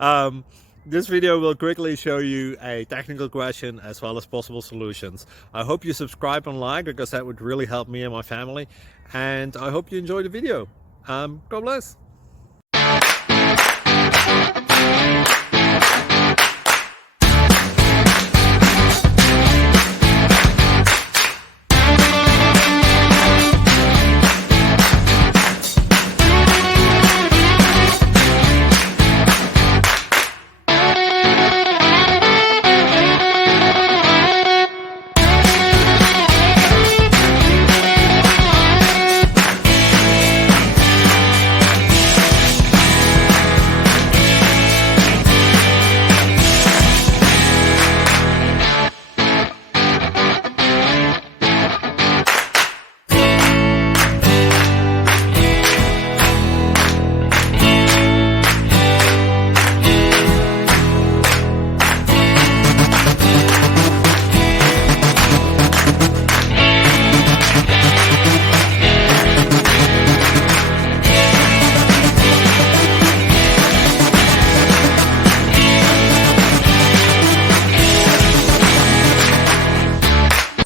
um, this video will quickly show you a technical question as well as possible solutions. I hope you subscribe and like, because that would really help me and my family. And I hope you enjoy the video. God bless.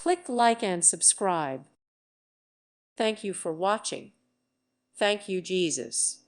Click like and subscribe. Thank you for watching. Thank you, Jesus.